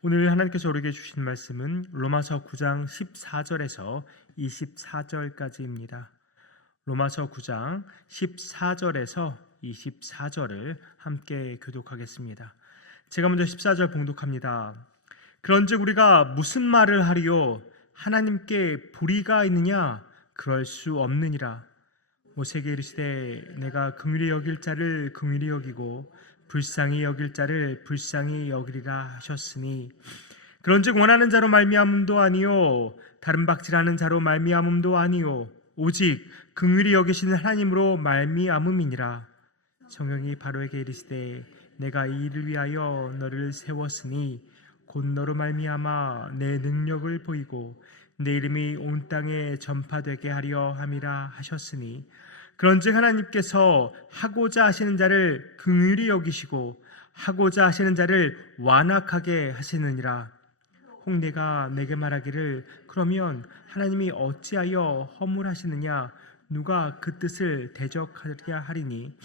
오늘 하나님께서 우리에게 주신 말씀은 로마서 9장 14절에서 24절까지입니다. 로마서 9장 14절에서 24절을 함께 교독하겠습니다. 제가 먼저 14절 봉독합니다. 그런즉 우리가 무슨 말을 하리요? 하나님께 불의가 있느냐? 그럴 수 없느니라. 모세에게 이르시되 내가 긍휼히 여길 자를 긍휼히 여기고 불쌍히 여길 자를 불쌍히 여기리라 하셨으니, 그런즉 원하는 자로 말미암음도 아니요 다른 박질하는 자로 말미암음도 아니요 오직 긍휼히 여기시는 하나님으로 말미암음이니라. 성령이 바로에게 이르시되 내가 이 일을 위하여 너를 세웠으니 곧 너로 말미암아 내 능력을 보이고 내 이름이 온 땅에 전파되게 하려 함이라 하셨으니, 그런즉 하나님께서 하고자 하시는 자를 긍휼히 여기시고 하고자 하시는 자를 완악하게 하시느니라. 혹 내가 내게 말하기를 그러면 하나님이 어찌하여 허물하시느냐? 누가 그 뜻을 대적하려 하리니,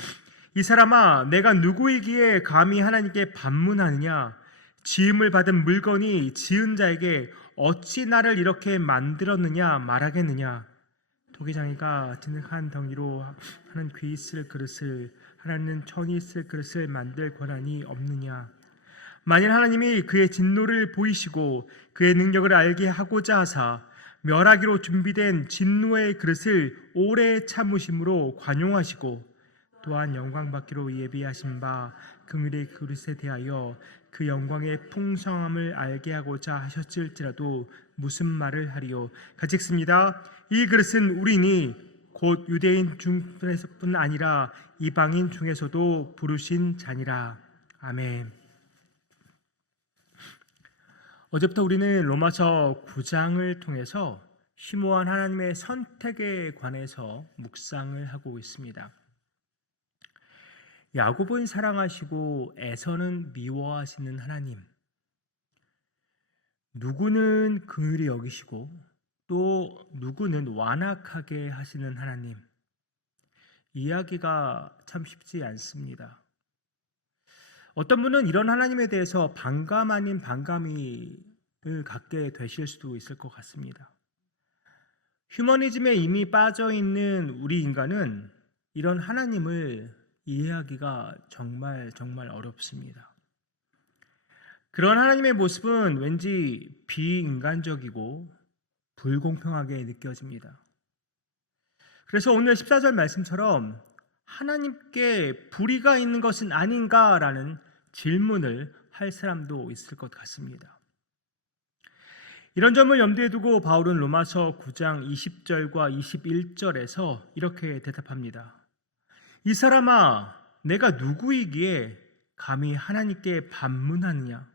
이 사람아 내가 누구이기에 감히 하나님께 반문하느냐? 지음을 받은 물건이 지은 자에게 어찌 나를 이렇게 만들었느냐 말하겠느냐? 토기장이가 진흙한 덩이로 하는 귀 있을 그릇을, 하나는 천이 있을 그릇을 만들 권한이 없느냐? 만일 하나님이 그의 진노를 보이시고 그의 능력을 알게 하고자 하사 멸하기로 준비된 진노의 그릇을 오래 참으심으로 관용하시고 또한 영광받기로 예비하신 바 긍휼의 그릇에 대하여 그 영광의 풍성함을 알게 하고자 하셨을지라도 무슨 말을 하리요? 같이 읽습니다. 이 그릇은 우리니 곧 유대인 중에서뿐 아니라 이방인 중에서도 부르신 자니라. 아멘. 어제부터 우리는 로마서 9장을 통해서 심오한 하나님의 선택에 관해서 묵상을 하고 있습니다. 야곱은 사랑하시고 에서는 미워하시는 하나님, 누구는 긍휼히 여기시고 또 누구는 완악하게 하시는 하나님, 이야기가 참 쉽지 않습니다. 어떤 분은 이런 하나님에 대해서 반감 아닌 반감을 갖게 되실 수도 있을 것 같습니다. 휴머니즘에 이미 빠져 있는 우리 인간은 이런 하나님을 이해하기가 정말 어렵습니다. 그런 하나님의 모습은 왠지 비인간적이고 불공평하게 느껴집니다. 그래서 오늘 14절 말씀처럼 하나님께 불의가 있는 것은 아닌가라는 질문을 할 사람도 있을 것 같습니다. 이런 점을 염두에 두고 바울은 로마서 9장 20절과 21절에서 이렇게 대답합니다. 이 사람아 내가 누구이기에 감히 하나님께 반문하느냐?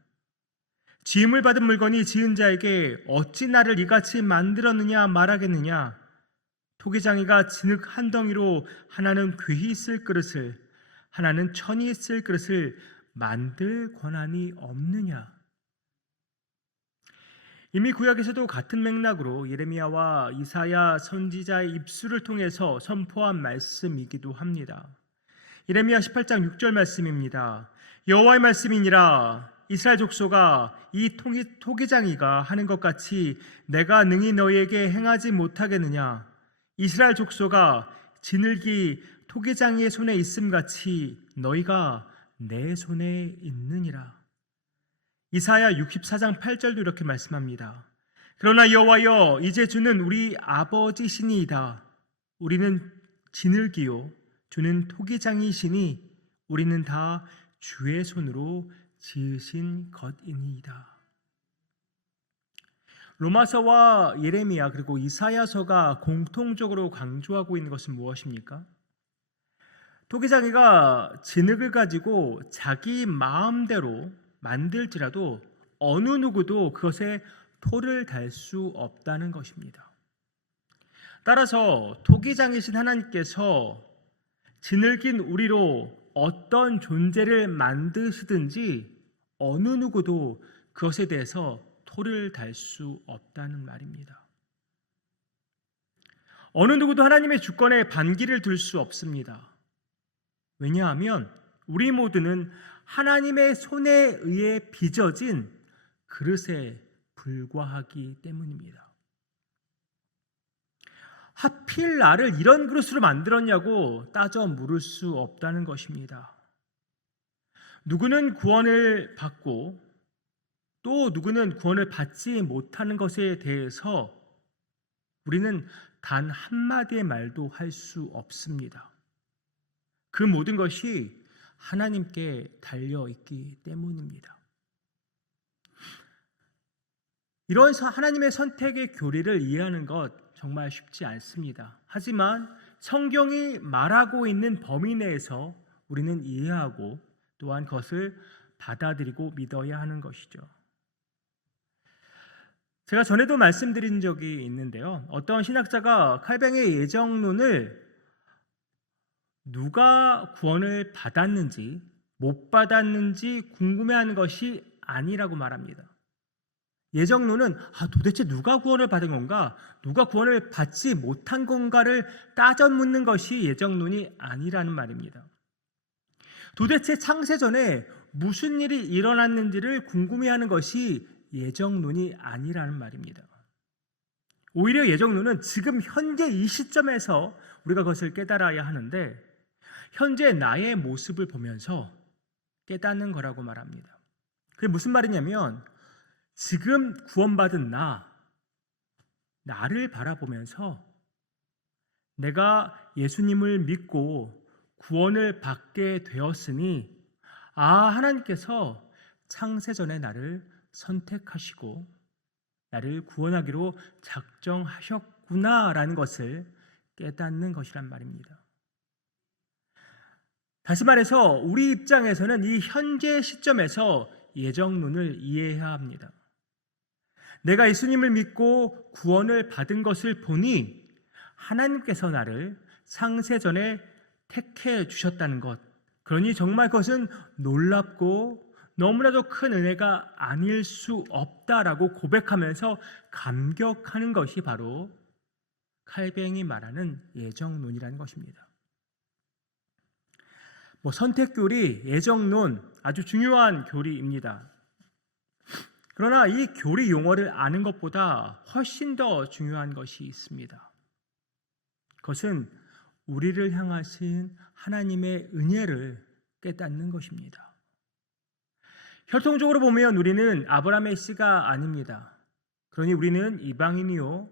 지음을 받은 물건이 지은 자에게 어찌 나를 이같이 만들었느냐 말하겠느냐? 토기장이가 진흙 한 덩이로 하나는 귀히 쓸 그릇을, 하나는 천이 쓸 그릇을 만들 권한이 없느냐? 이미 구약에서도 같은 맥락으로 예레미야와 이사야 선지자의 입술을 통해서 선포한 말씀이기도 합니다. 예레미야 18장 6절 말씀입니다. 여호와의 말씀이니라. 이스라엘 족속아, 이 토기장이가 하는 것 같이 내가 능히 너희에게 행하지 못하겠느냐? 이스라엘 족속아, 진흙이 토기장이의 손에 있음같이 너희가 내 손에 있느니라. 이사야 64장 8절도 이렇게 말씀합니다. 그러나 여호와여, 이제 주는 우리 아버지시니이다. 우리는 진흙이요 주는 토기장이시니 우리는 다 주의 손으로 지으신 것이니이다. 로마서와 예레미야 그리고 이사야서가 공통적으로 강조하고 있는 것은 무엇입니까? 토기장이가 진흙을 가지고 자기 마음대로 만들지라도 어느 누구도 그것에 토를 달 수 없다는 것입니다. 따라서 토기장이신 하나님께서 진흙인 우리로 어떤 존재를 만드시든지 어느 누구도 그것에 대해서 토를 달 수 없다는 말입니다. 어느 누구도 하나님의 주권에 반기를 들 수 없습니다. 왜냐하면 우리 모두는 하나님의 손에 의해 빚어진 그릇에 불과하기 때문입니다. 하필 나를 이런 그릇으로 만들었냐고 따져 물을 수 없다는 것입니다. 누구는 구원을 받고 또 누구는 구원을 받지 못하는 것에 대해서 우리는 단 한마디의 말도 할 수 없습니다. 그 모든 것이 하나님께 달려있기 때문입니다. 이런 하나님의 선택의 교리를 이해하는 것 정말 쉽지 않습니다. 하지만 성경이 말하고 있는 범위 내에서 우리는 이해하고 또한 그것을 받아들이고 믿어야 하는 것이죠. 제가 전에도 말씀드린 적이 있는데요. 어떤 신학자가 칼뱅의 예정론을 누가 구원을 받았는지 못 받았는지 궁금해하는 것이 아니라고 말합니다. 예정론은 도대체 누가 구원을 받은 건가? 누가 구원을 받지 못한 건가를 따져 묻는 것이 예정론이 아니라는 말입니다. 도대체 창세 전에 무슨 일이 일어났는지를 궁금해하는 것이 예정론이 아니라는 말입니다. 오히려 예정론은 지금 현재 이 시점에서 우리가 그것을 깨달아야 하는데 현재 나의 모습을 보면서 깨닫는 거라고 말합니다. 그게 무슨 말이냐면 지금 구원받은 나를 바라보면서 내가 예수님을 믿고 구원을 받게 되었으니 하나님께서 창세전에 나를 선택하시고 나를 구원하기로 작정하셨구나라는 것을 깨닫는 것이란 말입니다. 다시 말해서 우리 입장에서는 이 현재 시점에서 예정론을 이해해야 합니다. 내가 예수님을 믿고 구원을 받은 것을 보니 하나님께서 나를 창세전에 택해 주셨다는 것, 그러니 정말 그것은 놀랍고 너무나도 큰 은혜가 아닐 수 없다라고 고백하면서 감격하는 것이 바로 칼뱅이 말하는 예정론이라는 것입니다. 선택교리, 예정론 아주 중요한 교리입니다. 그러나 이 교리 용어를 아는 것보다 훨씬 더 중요한 것이 있습니다. 그것은 우리를 향하신 하나님의 은혜를 깨닫는 것입니다. 혈통적으로 보면 우리는 아브라함의 씨가 아닙니다. 그러니 우리는 이방인이요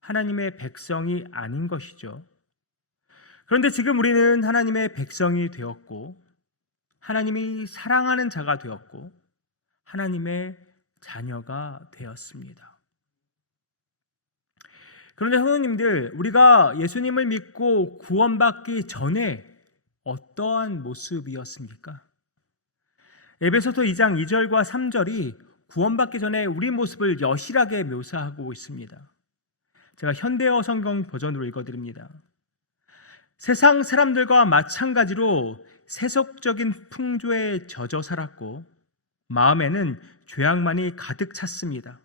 하나님의 백성이 아닌 것이죠. 그런데 지금 우리는 하나님의 백성이 되었고 하나님이 사랑하는 자가 되었고 하나님의 자녀가 되었습니다. 그런데 성도님들, 우리가 예수님을 믿고 구원받기 전에 어떠한 모습이었습니까? 에베소서 2장 2절과 3절이 구원받기 전에 우리 모습을 여실하게 묘사하고 있습니다. 제가 현대어 성경 버전으로 읽어드립니다. 세상 사람들과 마찬가지로 세속적인 풍조에 젖어 살았고 마음에는 죄악만이 가득 찼습니다.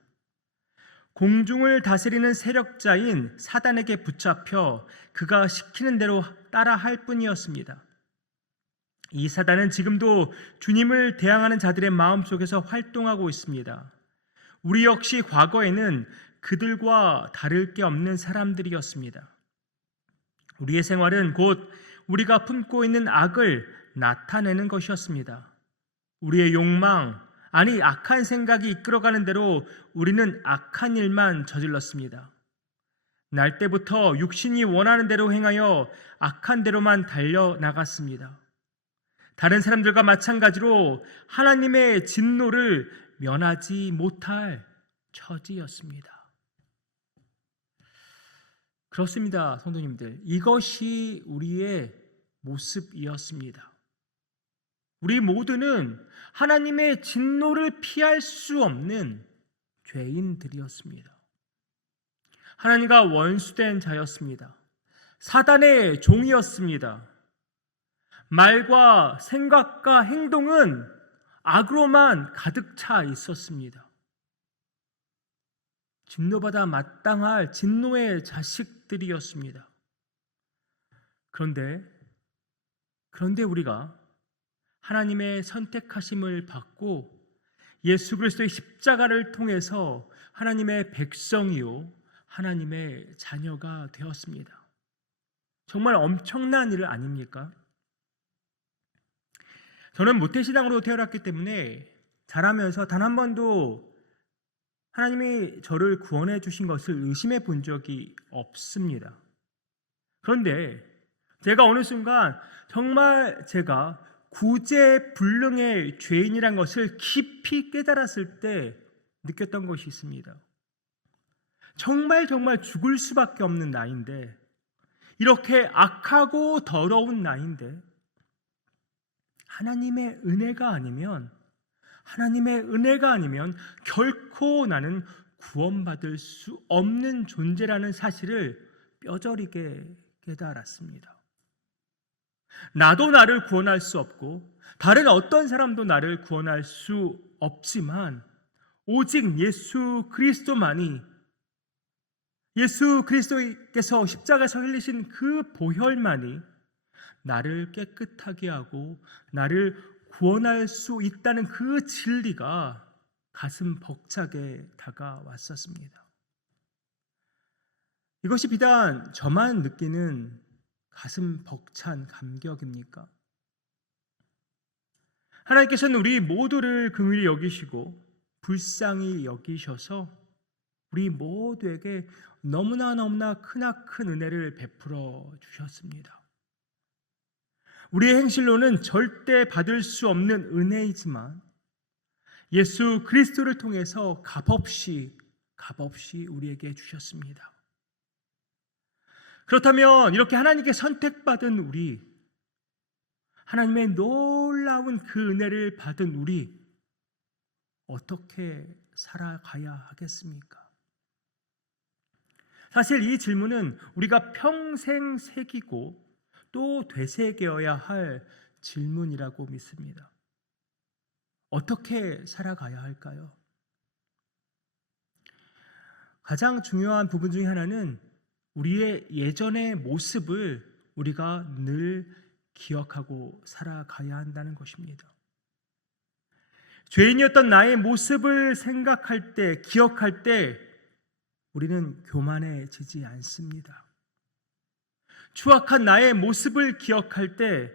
공중을 다스리는 세력자인 사단에게 붙잡혀 그가 시키는 대로 따라할 뿐이었습니다. 이 사단은 지금도 주님을 대항하는 자들의 마음속에서 활동하고 있습니다. 우리 역시 과거에는 그들과 다를 게 없는 사람들이었습니다. 우리의 생활은 곧 우리가 품고 있는 악을 나타내는 것이었습니다. 우리의 욕망, 악한 생각이 이끌어가는 대로 우리는 악한 일만 저질렀습니다. 날 때부터 육신이 원하는 대로 행하여 악한 대로만 달려나갔습니다. 다른 사람들과 마찬가지로 하나님의 진노를 면하지 못할 처지였습니다. 그렇습니다, 성도님들. 이것이 우리의 모습이었습니다. 우리 모두는 하나님의 진노를 피할 수 없는 죄인들이었습니다. 하나님과 원수된 자였습니다. 사단의 종이었습니다. 말과 생각과 행동은 악으로만 가득 차 있었습니다. 진노받아 마땅할 진노의 자식들이었습니다. 그런데 우리가 하나님의 선택하심을 받고 예수 그리스도의 십자가를 통해서 하나님의 백성이요 하나님의 자녀가 되었습니다. 정말 엄청난 일 아닙니까? 저는 모태신앙으로 태어났기 때문에 자라면서 단 한 번도 하나님이 저를 구원해 주신 것을 의심해 본 적이 없습니다. 그런데 제가 어느 순간 정말 제가 구제불능의 죄인이란 것을 깊이 깨달았을 때 느꼈던 것이 있습니다. 정말 죽을 수밖에 없는 나이인데, 이렇게 악하고 더러운 나이인데 하나님의 은혜가 아니면 결코 나는 구원받을 수 없는 존재라는 사실을 뼈저리게 깨달았습니다. 나도 나를 구원할 수 없고 다른 어떤 사람도 나를 구원할 수 없지만 오직 예수 그리스도만이, 예수 그리스도께서 십자가에서 흘리신 그 보혈만이 나를 깨끗하게 하고 나를 구원할 수 있다는 그 진리가 가슴 벅차게 다가왔었습니다. 이것이 비단 저만 느끼는 가슴 벅찬 감격입니까? 하나님께서는 우리 모두를 긍휼히 여기시고 불쌍히 여기셔서 우리 모두에게 너무나 크나큰 은혜를 베풀어 주셨습니다. 우리의 행실로는 절대 받을 수 없는 은혜이지만 예수 그리스도를 통해서 값없이 우리에게 주셨습니다. 그렇다면 이렇게 하나님께 선택받은 우리, 하나님의 놀라운 그 은혜를 받은 우리, 어떻게 살아가야 하겠습니까? 사실 이 질문은 우리가 평생 새기고 또 되새겨야 할 질문이라고 믿습니다. 어떻게 살아가야 할까요? 가장 중요한 부분 중에 하나는 우리의 예전의 모습을 우리가 늘 기억하고 살아가야 한다는 것입니다. 죄인이었던 나의 모습을 생각할 때, 기억할 때 우리는 교만해지지 않습니다. 추악한 나의 모습을 기억할 때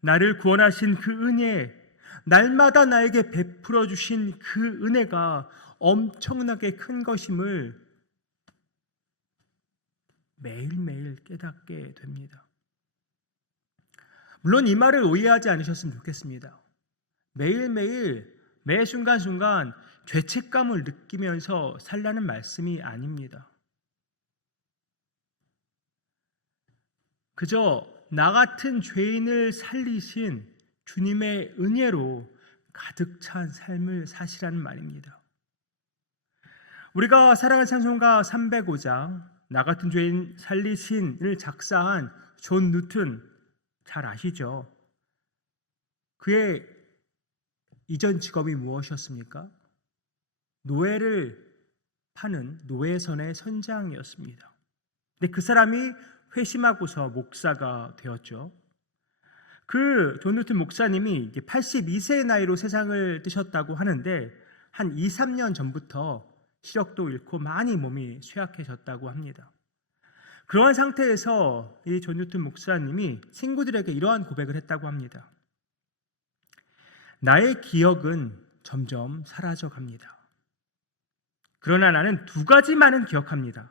나를 구원하신 그 은혜, 날마다 나에게 베풀어 주신 그 은혜가 엄청나게 큰 것임을 매일매일 깨닫게 됩니다. 물론 이 말을 오해하지 않으셨으면 좋겠습니다. 매일매일 매 순간순간 죄책감을 느끼면서 살라는 말씀이 아닙니다. 그저 나 같은 죄인을 살리신 주님의 은혜로 가득 찬 삶을 사시라는 말입니다. 우리가 사랑하는 찬송가 305장 나 같은 죄인 살리신을 작사한 존 누튼 잘 아시죠? 그의 이전 직업이 무엇이었습니까? 노예를 파는 노예선의 선장이었습니다. 근데 그 사람이 회심하고서 목사가 되었죠. 그 존 누튼 목사님이 82세의 나이로 세상을 뜨셨다고 하는데 한 2, 3년 전부터 시력도 잃고 많이 몸이 쇠약해졌다고 합니다. 그러한 상태에서 이 존 뉴튼 목사님이 친구들에게 이러한 고백을 했다고 합니다. 나의 기억은 점점 사라져 갑니다. 그러나 나는 두 가지만은 기억합니다.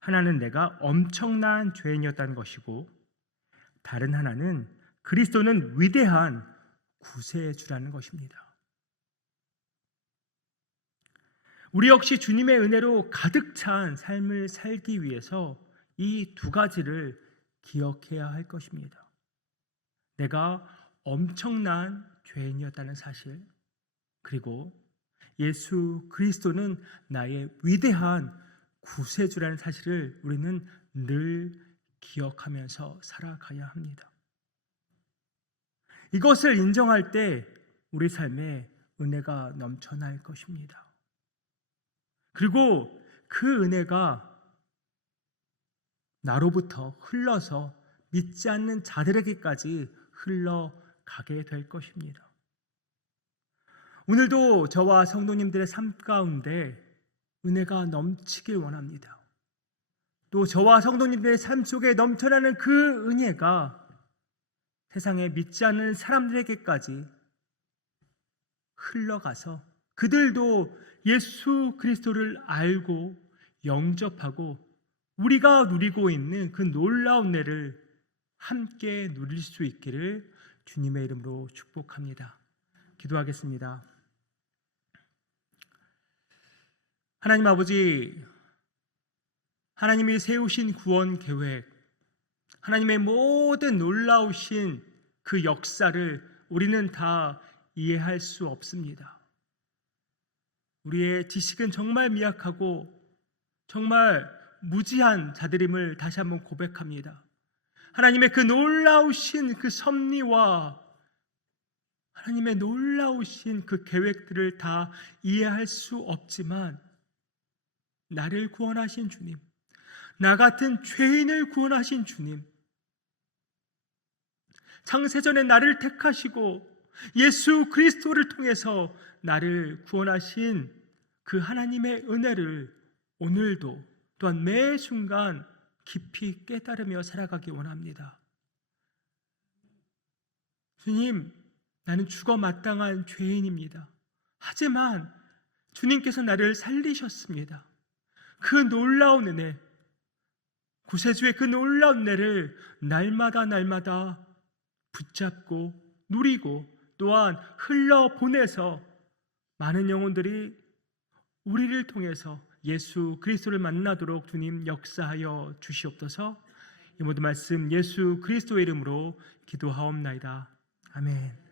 하나는 내가 엄청난 죄인이었다는 것이고 다른 하나는 그리스도는 위대한 구세주라는 것입니다. 우리 역시 주님의 은혜로 가득 찬 삶을 살기 위해서 이 두 가지를 기억해야 할 것입니다. 내가 엄청난 죄인이었다는 사실, 그리고 예수 그리스도는 나의 위대한 구세주라는 사실을 우리는 늘 기억하면서 살아가야 합니다. 이것을 인정할 때 우리 삶에 은혜가 넘쳐날 것입니다. 그리고 그 은혜가 나로부터 흘러서 믿지 않는 자들에게까지 흘러가게 될 것입니다. 오늘도 저와 성도님들의 삶 가운데 은혜가 넘치길 원합니다. 또 저와 성도님들의 삶 속에 넘쳐나는 그 은혜가 세상에 믿지 않는 사람들에게까지 흘러가서 그들도 예수 그리스도를 알고 영접하고 우리가 누리고 있는 그 놀라운 은혜를 함께 누릴 수 있기를 주님의 이름으로 축복합니다. 기도하겠습니다. 하나님 아버지, 하나님이 세우신 구원 계획, 하나님의 모든 놀라우신 그 역사를 우리는 다 이해할 수 없습니다. 우리의 지식은 정말 미약하고 정말 무지한 자들임을 다시 한번 고백합니다. 하나님의 그 놀라우신 그 섭리와 하나님의 놀라우신 그 계획들을 다 이해할 수 없지만 나를 구원하신 주님, 나 같은 죄인을 구원하신 주님, 창세전에 나를 택하시고 예수 그리스도를 통해서 나를 구원하신 그 하나님의 은혜를 오늘도 또한 매 순간 깊이 깨달으며 살아가기 원합니다. 주님, 나는 죽어 마땅한 죄인입니다. 하지만 주님께서 나를 살리셨습니다. 그 놀라운 은혜, 구세주의 그 놀라운 은혜를 날마다 붙잡고 누리고 또한 흘러보내서 많은 영혼들이 우리를 통해서 예수 그리스도를 만나도록 주님 역사하여 주시옵소서. 이 모든 말씀 예수 그리스도의 이름으로 기도하옵나이다. 아멘.